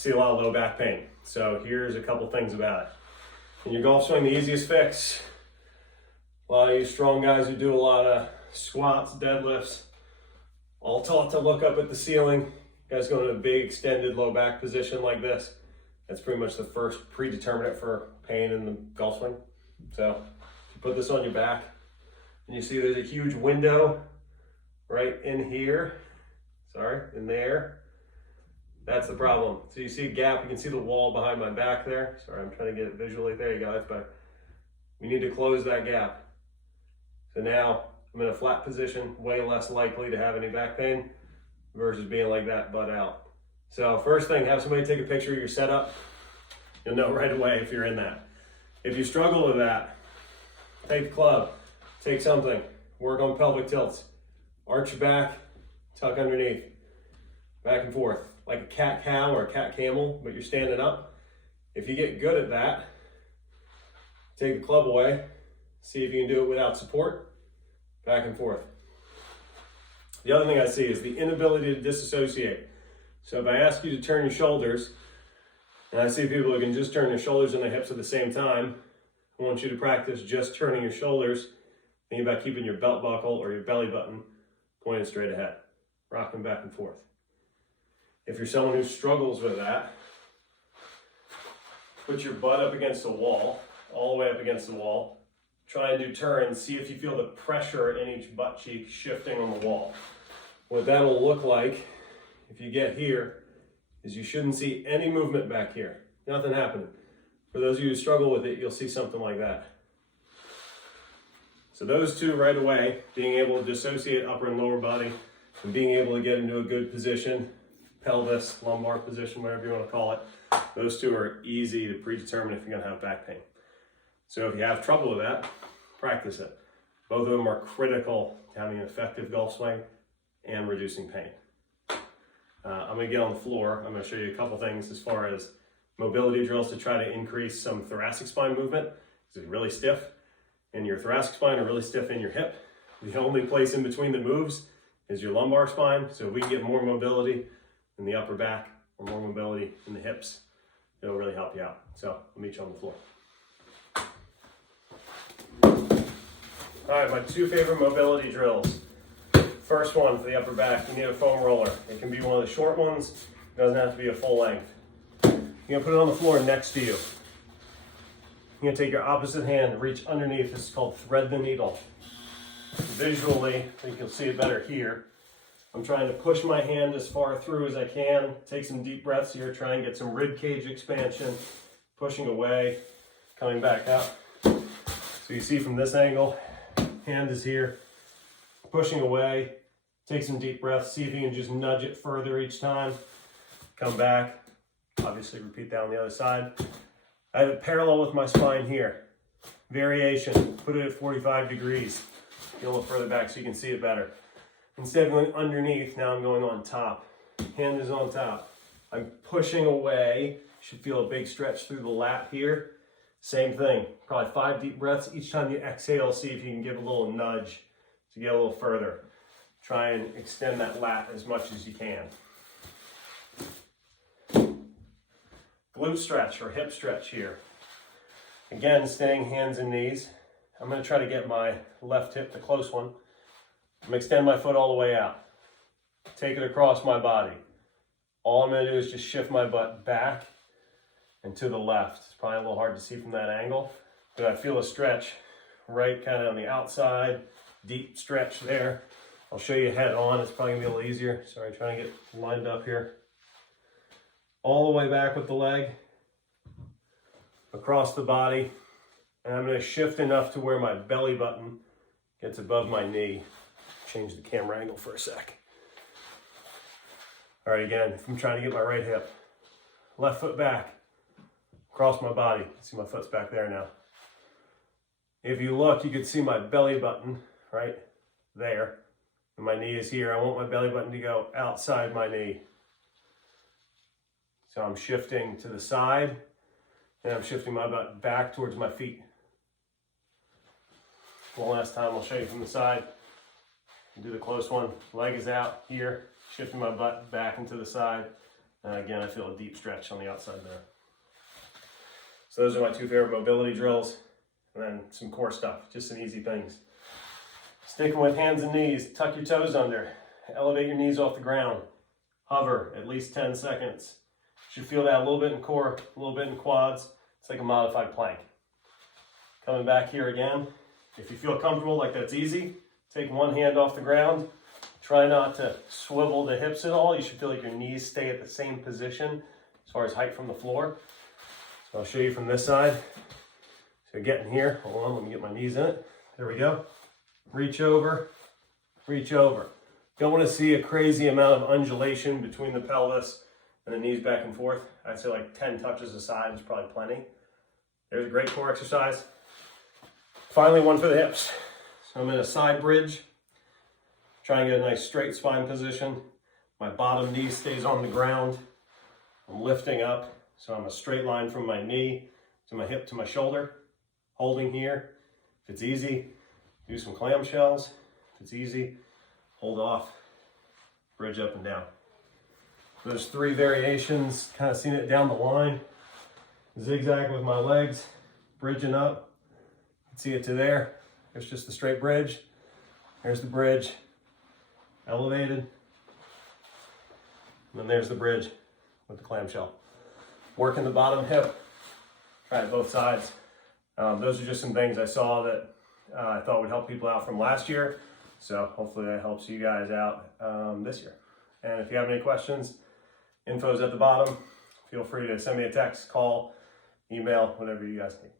see a lot of low back pain. So here's a couple things about it. In your golf swing, the easiest fix, a lot of you strong guys who do a lot of squats, deadlifts, all taught to look up at the ceiling. You guys go in a big extended low back position like this. That's pretty much the first predeterminant for pain in the golf swing. So if you put this on your back and you see there's a huge window right in here, in there, that's the problem. So you see a gap, you can see the wall behind my back there. Sorry, I'm trying to get it visually. There you go, that's better. We need to close that gap. So now I'm in a flat position, way less likely to have any back pain versus being like that, butt out. So first thing, have somebody take a picture of your setup. You'll know right away if you're in that. If you struggle with that, take the club, take something, work on pelvic tilts, arch your back, tuck underneath, back and forth, like a cat cow or a cat camel, but you're standing up. If you get good at that, take the club away, see if you can do it without support, back and forth. The other thing I see is the inability to disassociate. So if I ask you to turn your shoulders, and I see people who can just turn their shoulders and their hips at the same time, I want you to practice just turning your shoulders, thinking about keeping your belt buckle or your belly button pointed straight ahead, rocking back and forth. If you're someone who struggles with that, put your butt up against the wall, all the way up against the wall. Try and do turns, see if you feel the pressure in each butt cheek shifting on the wall. What that'll look like, if you get here, is you shouldn't see any movement back here. Nothing happening. For those of you who struggle with it, you'll see something like that. So those two right away, being able to dissociate upper and lower body, and being able to get into a good position, pelvis, lumbar position, whatever you want to call it, those two are easy to predetermine if you're going to have back pain. So if you have trouble with that, practice it. Both of them are critical to having an effective golf swing and reducing pain. I'm going to get on the floor. I'm going to show you a couple things as far as mobility drills to try to increase some thoracic spine movement. It's really stiff in your thoracic spine or really stiff in your hip. The only place in between that moves is your lumbar spine. So if we can get more mobility in the upper back or more mobility in the hips, it'll really help you out. So I'll meet you on the floor. All right, my two favorite mobility drills. First one for the upper back, you need a foam roller. It can be one of the short ones, it doesn't have to be a full length. You're gonna put it on the floor next to you. You're gonna take your opposite hand, reach underneath, this is called thread the needle. Visually, I think you'll see it better here. I'm trying to push my hand as far through as I can. Take some deep breaths here, try and get some rib cage expansion, pushing away, coming back up. So you see from this angle, hand is here, pushing away. Take some deep breaths, see if you can just nudge it further each time. Come back, obviously repeat that on the other side. I have it parallel with my spine here. Variation, put it at 45 degrees. Get a little further back so you can see it better. Instead of going underneath, now I'm going on top. Hand is on top. I'm pushing away. You should feel a big stretch through the lat here. Same thing, probably 5 deep breaths. Each time you exhale, see if you can give a little nudge to get a little further. Try and extend that lat as much as you can. Glute stretch or hip stretch here. Again, staying hands and knees. I'm going to try to get my left hip, the close one. I'm going to extend my foot all the way out. Take it across my body. All I'm going to do is just shift my butt back and to the left. It's probably a little hard to see from that angle, but I feel a stretch right kind of on the outside, deep stretch there. I'll show you head on, it's probably gonna be a little easier. Sorry, trying to get lined up here. All the way back with the leg, across the body, and I'm gonna shift enough to where my belly button gets above my knee. Change the camera angle for a sec. All right, again, if I'm trying to get my right hip, left foot back, across my body. See my foot's back there now. If you look, you can see my belly button right there. And my knee is here. I want my belly button to go outside my knee. So I'm shifting to the side, and I'm shifting my butt back towards my feet. One last time, I'll show you from the side. Do the close one. Leg is out here, shifting my butt back into the side. And again, I feel a deep stretch on the outside there. So those are my two favorite mobility drills. And then some core stuff, just some easy things. Sticking with hands and knees, tuck your toes under, elevate your knees off the ground, hover at least 10 seconds. You should feel that a little bit in core, a little bit in quads. It's like a modified plank. Coming back here again. If you feel comfortable, like that's easy, take one hand off the ground. Try not to swivel the hips at all. You should feel like your knees stay at the same position as far as height from the floor. So I'll show you from this side. So getting here, hold on, let me get my knees in it. There we go. Reach over, reach over. Don't want to see a crazy amount of undulation between the pelvis and the knees back and forth. I'd say like 10 touches a side is probably plenty. There's a great core exercise. Finally, one for the hips. So I'm in a side bridge. Try and get a nice straight spine position. My bottom knee stays on the ground. I'm lifting up, so I'm a straight line from my knee to my hip to my shoulder. Holding here. If it's easy, do some clamshells. If it's easy, hold off, bridge up and down. There's 3 variations, kind of seen it down the line. Zigzag with my legs, bridging up. You can see it to there. There's just the straight bridge. There's the bridge, elevated. And then there's the bridge with the clamshell. Working the bottom hip. Try it both sides. Those are just some things I saw that I thought would help people out from last year. So hopefully that helps you guys out this year. And if you have any questions, info's at the bottom. Feel free to send me a text, call, email, whatever you guys need.